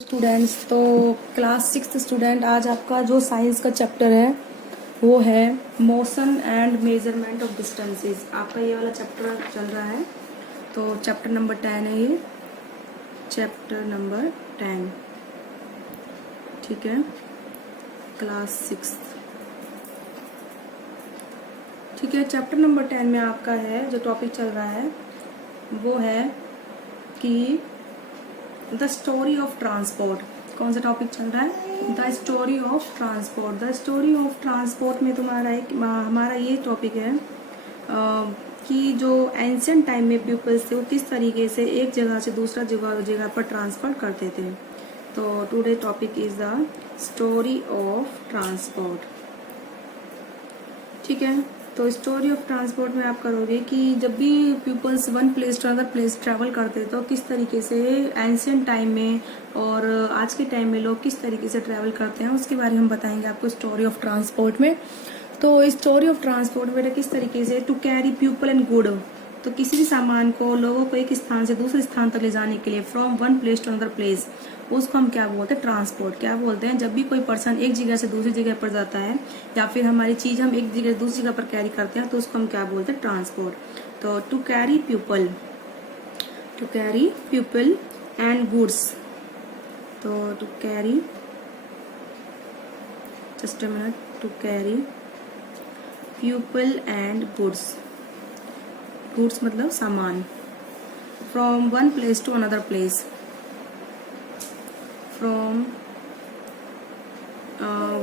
Students, तो class 6 student, आज आपका जो साइंस का चैप्टर है वो है motion and measurement of distances. आपका ये वाला चैप्टर चल रहा है, तो चैप्टर नंबर 10 है ये, चैप्टर नंबर 10। ठीक है, क्लास 6। ठीक है, चैप्टर नंबर 10 में आपका है जो टॉपिक चल रहा है वो है कि द स्टोरी ऑफ ट्रांसपोर्ट। कौन सा टॉपिक चल रहा है? The story of transport. The story of transport में तुम्हारा हमारा ये टॉपिक है कि जो एंशिएंट टाइम में पीपल्स थे वो किस तरीके से एक जगह से दूसरा जगह पर ट्रांसफर करते थे। तो today topic is the story of transport. ठीक है, तो स्टोरी ऑफ ट्रांसपोर्ट में आप करोगे कि जब भी peoples one place to another place travel करते तो किस तरीके से एंशिएंट टाइम में और आज के टाइम में लोग किस तरीके से ट्रैवल करते हैं उसके बारे में हम बताएंगे आपको स्टोरी ऑफ ट्रांसपोर्ट में। तो स्टोरी ऑफ ट्रांसपोर्ट में किस तरीके से to carry people and good, तो किसी भी सामान को लोगों को एक स्थान से दूसरे स्थान तक ले जाने के लिए from one place to another place, उसको हम क्या बोलते हैं? ट्रांसपोर्ट। क्या बोलते हैं? जब भी कोई पर्सन एक जगह से दूसरी जगह पर जाता है या फिर हमारी चीज हम एक जगह से दूसरी जगह पर कैरी करते हैं तो उसको हम क्या बोलते हैं? ट्रांसपोर्ट। तो to carry people and goods, तो to carry, just a minute, to carry people and goods, goods मतलब सामान, from one place to another place, from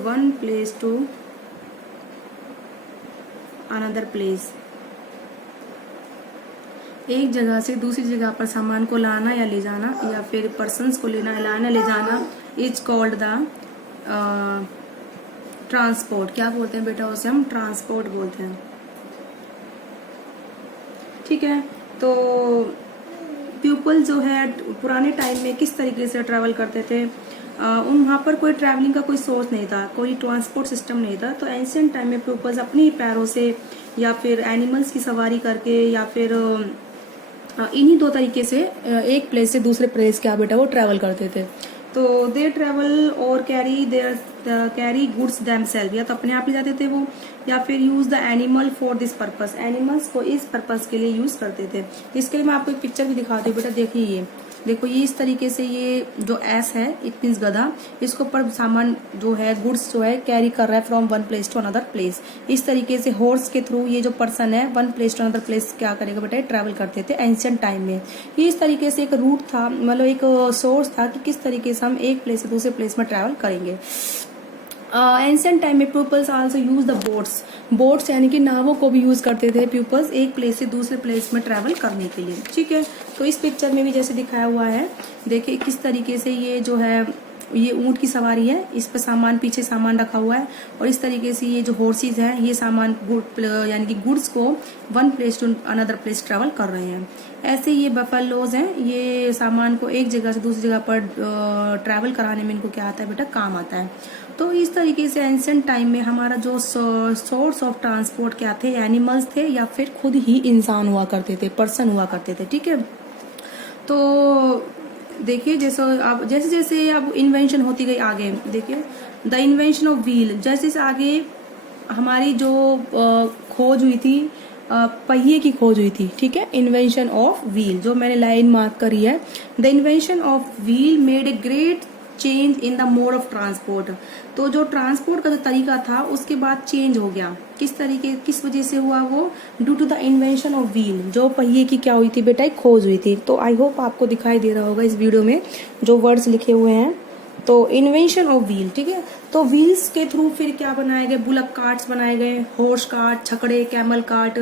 one place to another place, एक जगह से दूसरी जगह पर सामान को लाना या ले जाना या फिर पर्सन्स को लाना ले जाना इज कॉल्ड द ट्रांसपोर्ट। क्या बोलते हैं बेटा? उसे हम ट्रांसपोर्ट बोलते हैं। ठीक है, तो पीपल जो है पुराने टाइम में किस तरीके से ट्रैवल करते थे, वहाँ पर कोई ट्रैवलिंग का कोई सोर्स नहीं था, कोई ट्रांसपोर्ट सिस्टम नहीं था। तो एंशिएंट टाइम में पीपल्स अपनी पैरों से या फिर एनिमल्स की सवारी करके या फिर इन्हीं दो तरीके से एक प्लेस से दूसरे प्लेस क्या बेटा वो ट्रैवल करते थे। तो दे ट्रैवल और कैरी गुड्स देमसेल्फ, या तो अपने आप ले जाते थे वो या फिर use the animal for this purpose, animals को इस पर्पस के लिए यूज करते थे। इसके लिए मैं आपको एक पिक्चर भी दिखाती हूँ बेटा। देखिए ये देखो, ये इस तरीके से ये जो एस है इट मीन्स गधा, इसको पर सामान जो है गुड्स जो है कैरी कर रहा है from one place to another place. इस तरीके से हॉर्स के थ्रू ये जो पर्सन है one place to another place क्या करेगा बेटा? ट्रैवल करते थे एंशिएंट टाइम में। ये इस तरीके से एक रूट था, मतलब एक सोर्स था कि किस तरीके से हम एक प्लेस से दूसरे प्लेस में ट्रैवल करेंगे। एंशिएंट टाइम में peoples also use the boats यानी कि नावों को भी यूज करते थे पीपल्स एक प्लेस से दूसरे प्लेस में ट्रैवल करने के लिए। ठीक है, तो इस पिक्चर में भी जैसे दिखाया हुआ है, देखिए किस तरीके से ये जो है ये ऊंट की सवारी है, इस पर सामान, पीछे सामान रखा हुआ है और इस तरीके से ये जो हॉर्सेज है ये सामान यानी कि गुड्स को one place to another place travel कर रहे हैं। ऐसे ये बफेलोज हैं, ये सामान को एक जगह से दूसरी जगह पर ट्रैवल कराने में इनको क्या आता है बेटा? काम आता है। तो इस तरीके से एंशिएंट टाइम में हमारा जो सोर्स ऑफ ट्रांसपोर्ट क्या थे? एनिमल्स थे या फिर खुद ही इंसान हुआ करते थे, पर्सन हुआ करते थे। ठीक है, तो देखिए जैसे जैसे अब इन्वेंशन होती गई आगे, देखिए द इन्वेंशन ऑफ व्हील, जैसे जैसे आगे हमारी जो खोज हुई थी, पहिए की खोज हुई थी। ठीक है, इन्वेंशन ऑफ व्हील जो मैंने लाइन मार्क करी है, the invention of wheel made a great change in the mode of transport. तो जो ट्रांसपोर्ट का जो तरीका था उसके बाद चेंज हो गया। किस वजह से हुआ वो? Due to the invention of wheel, जो पहिए की क्या हुई थी बेटा? एक खोज हुई थी। तो आई होप आपको दिखाई दे रहा होगा इस वीडियो में जो वर्ड्स लिखे हुए हैं। तो इन्वेंशन ऑफ व्हील, ठीक है, तो व्हील्स के थ्रू फिर क्या बनाए गए? बुलक कार्ट्स बनाए गए, हॉर्स कार्ट, छकड़े, कैमल कार्ट,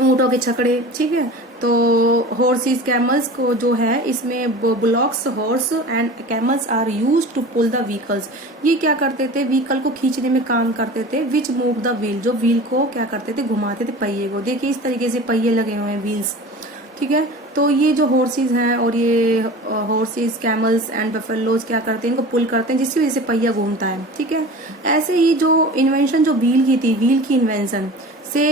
ऊँटों के छकड़े। ठीक है, तो हॉर्सेस, कैमल्स को जो है इसमें bullocks, horse and camels are use to pull the vehicles. ये क्या करते थे? व्हीकल को खींचने में काम करते थे। विच मूव द व्हील, जो व्हील को क्या करते थे? घुमाते थे पहिए को। देखिए इस तरीके से पहिए लगे हुए हैं, व्हील्स। ठीक है, तो ये जो हॉर्सेस हैं और ये हॉर्सेस, कैमल्स एंड बफेलोज क्या करते हैं? इनको पुल करते हैं जिसकी वजह से पहिया घूमता है। ठीक है, ऐसे ही जो इन्वेंशन जो व्हील की थी, व्हील की इन्वेंशन से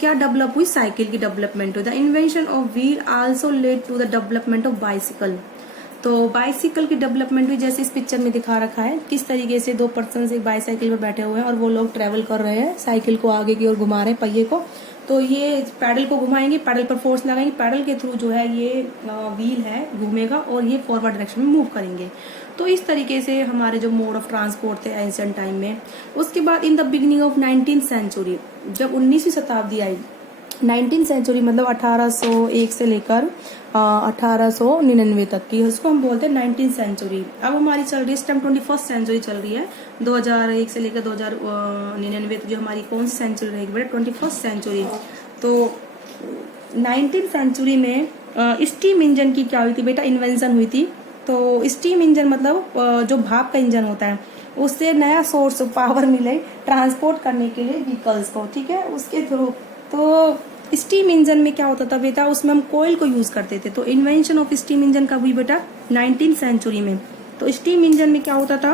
क्या डेवलप हुई? साइकिल की डेवलपमेंट हुई। The invention of wheel also led to the development of bicycle. तो बाइसिकल की डेवलपमेंट भी जैसे इस पिक्चर में दिखा रखा है, किस तरीके से दो पर्सन एक बाइसाइकिल पर बैठे हुए हैं और वो लोग ट्रेवल कर रहे हैं, साइकिल को आगे की ओर घुमा रहे हैं पहिए को। तो ये पैडल को घुमाएंगे, पैडल पर फोर्स लगाएंगे, पैडल के थ्रू जो है ये व्हील है घूमेगा और ये फॉरवर्ड डायरेक्शन में मूव करेंगे। तो इस तरीके से हमारे जो मोड ऑफ ट्रांसपोर्ट थे एंशिएंट टाइम में। उसके बाद in the beginning of 19th century, जब 19वीं शताब्दी आई, 19th सेंचुरी मतलब 1801 से लेकर 1899 तक की, उसको हम बोलते हैं 19th सेंचुरी। अब हमारी चल रही है इस टाइम 21st सेंचुरी चल रही है, 2001 से लेकर 2099 तक जो हमारी कौन सी सेंचुरी रहेगी बेटा, 21st सेंचुरी। तो 19th सेंचुरी में स्टीम इंजन की क्या हुई थी बेटा, इन्वेंशन हुई थी। तो स्टीम इंजन मतलब जो भाप का इंजन होता है, उससे नया सोर्स पावर मिले ट्रांसपोर्ट करने के लिए व्हीकल्स को, ठीक है, उसके थ्रू। तो स्टीम इंजन में क्या होता था बेटा, उसमें हम कोयल को यूज करते थे। तो इन्वेंशन ऑफ स्टीम इंजन कब हुई बेटा, 19th सेंचुरी में। तो स्टीम इंजन में क्या होता था,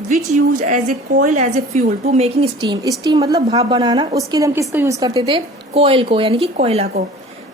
विच यूज एज ए कोयल as a fuel to making steam. Steam मतलब भाप बनाना, उसके लिए हम किसको यूज करते थे, कोयल को, यानी कि कोयला को।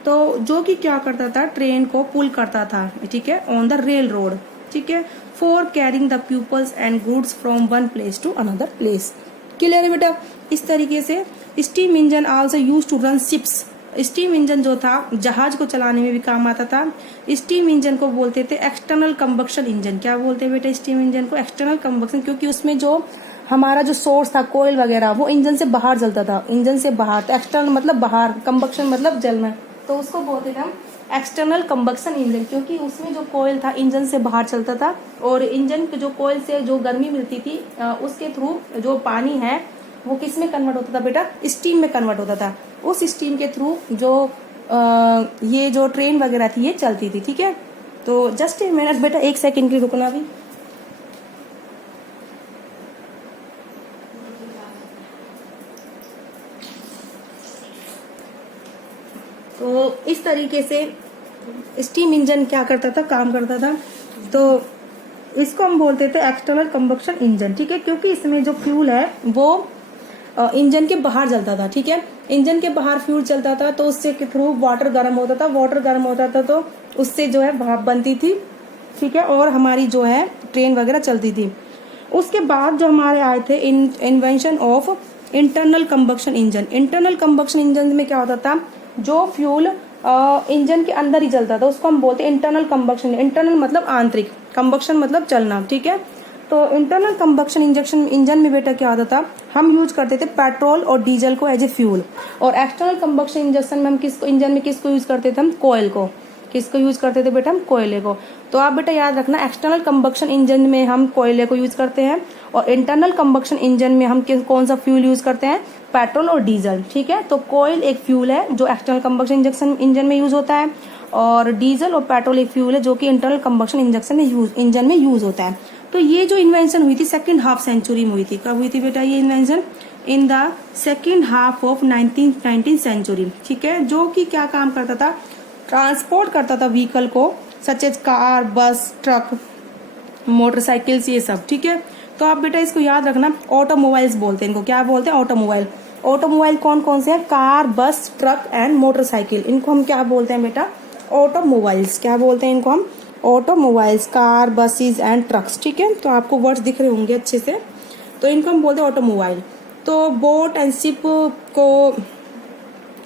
तो जो कि क्या करता था, ट्रेन को पुल करता था, ठीक है, ऑन द रेल रोड, ठीक है, for carrying the peoples and goods from one place to another place. Clear है बेटा। इस तरीके से steam engine also use to run ships. Steam engine जो था जहाज को चलाने में भी काम आता था। स्टीम इंजन को बोलते थे एक्सटर्नल कंबक्शन इंजन। क्या बोलते हैं बेटा स्टीम इंजन को, एक्सटर्नल कंबक्शन, क्योंकि उसमें जो हमारा जो सोर्स था कोयल वगैरह वो इंजन से बाहर जलता था, इंजन से बाहर। तो एक्सटर्नल मतलब बाहर, कंबक्शन मतलब जलना, तो उसको बोलते थे हम एक्सटर्नल कंबक्शन इंजन, क्योंकि उसमें जो कोयल था इंजन से बाहर चलता था और इंजन जो कोयल से जो गर्मी मिलती थी उसके थ्रू जो पानी है वो किस में कन्वर्ट होता था बेटा, स्टीम में कन्वर्ट होता था। उस स्टीम के थ्रू जो ये जो ट्रेन वगैरह थी ये चलती थी, ठीक है। तो जस्ट ए मिनट बेटा, 1 सेकंड के लिए रुकना भी। तो इस तरीके से स्टीम इंजन क्या करता था, काम करता था। तो इसको हम बोलते थे एक्सटर्नल कंबक्शन इंजन, ठीक है, क्योंकि इसमें जो फ्यूल है वो इंजन के बाहर जलता था, ठीक है। इंजन के बाहर फ्यूल चलता था तो उससे के थ्रू वाटर गर्म होता था, वाटर गर्म होता था तो उससे जो है भाप बनती थी, ठीक है, और हमारी जो है ट्रेन वगैरह चलती थी। उसके बाद जो हमारे आए थे invention of internal combustion engine. Internal combustion engine में क्या होता था, जो फ्यूल इंजन के अंदर ही चलता था उसको हम बोलते हैं इंटरनल कंबक्शन। इंटरनल मतलब आंतरिक, कंबक्शन मतलब चलना, ठीक है। तो इंटरनल कंबक्शन इंजन में बेटा क्या होता था, हम यूज करते थे पेट्रोल और डीजल को एज ए फ्यूल। और एक्सटर्नल कंबक्शन इंजन में हम इंजन में किसको यूज करते थे, हम कोयल को। किसको यूज करते थे बेटा, हम कोयले को। तो आप बेटा याद रखना, एक्सटर्नल कंबक्शन इंजन में हम कोयले को यूज करते हैं और इंटरनल कंबक्शन इंजन में हम कौन सा फ्यूल यूज करते हैं, पेट्रोल और डीजल, ठीक है। तो कोयल एक फ्यूल है जो एक्सटर्नल कंबक्शन इंजन में यूज होता है और डीजल और पेट्रोल एक फ्यूल है जो कि इंटरनल कंबक्शन इंजन में यूज होता है। तो ये जो इन्वेंशन हुई थी सेकेंड हाफ सेंचुरी में हुई थी। कब हुई थी बेटा ये invention, in the second half of 19th century, ठीक है। जो कि क्या काम करता था, ट्रांसपोर्ट करता था व्हीकल को, सच एज कार, बस, ट्रक, मोटरसाइकिल्स, ये सब, ठीक है। तो आप बेटा इसको याद रखना, ऑटोमोबाइल्स बोलते हैं इनको। क्या बोलते हैं, ऑटोमोबाइल। ऑटोमोबाइल कौन कौन से हैं, कार, बस, ट्रक एंड मोटरसाइकिल, इनको हम क्या बोलते हैं बेटा, ऑटोमोबाइल्स। क्या बोलते हैं इनको हम, automobiles, car, buses and trucks, ठीक है। तो आपको वर्ड्स दिख रहे होंगे अच्छे से। तो इनको हम बोलते हैं ऑटोमोबाइल। तो बोट एंड शिप को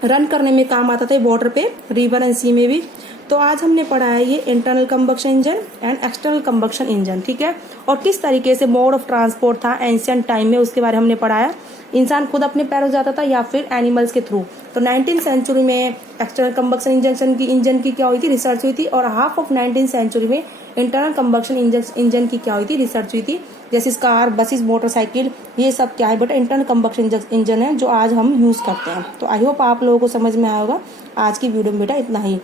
रन करने में काम आता था वाटर पे, रिवर एंड सी में भी। तो आज हमने पढ़ा है ये internal combustion engine and external combustion engine, ठीक है। और किस तरीके से मोड ऑफ ट्रांसपोर्ट था एंशिएंट टाइम में, उसके बारे में हमने पढ़ाया। इंसान खुद अपने पैरों जाता था या फिर एनिमल्स के थ्रू। तो 19th सेंचुरी में एक्सटर्नल कंबक्शन इंजन की क्या हुई थी, रिसर्च हुई थी। और हाफ ऑफ 19th सेंचुरी में इंटरनल कंबक्शन इंजन की क्या हुई थी, रिसर्च हुई थी। जैसे कार, बसेस, मोटरसाइकिल, ये सब क्या है बेटा, इंटरनल कंबक्शन इंजन है जो आज हम यूज करते हैं। तो आई होप आप लोगों को समझ में आया होगा। आज की वीडियो में बेटा इतना ही।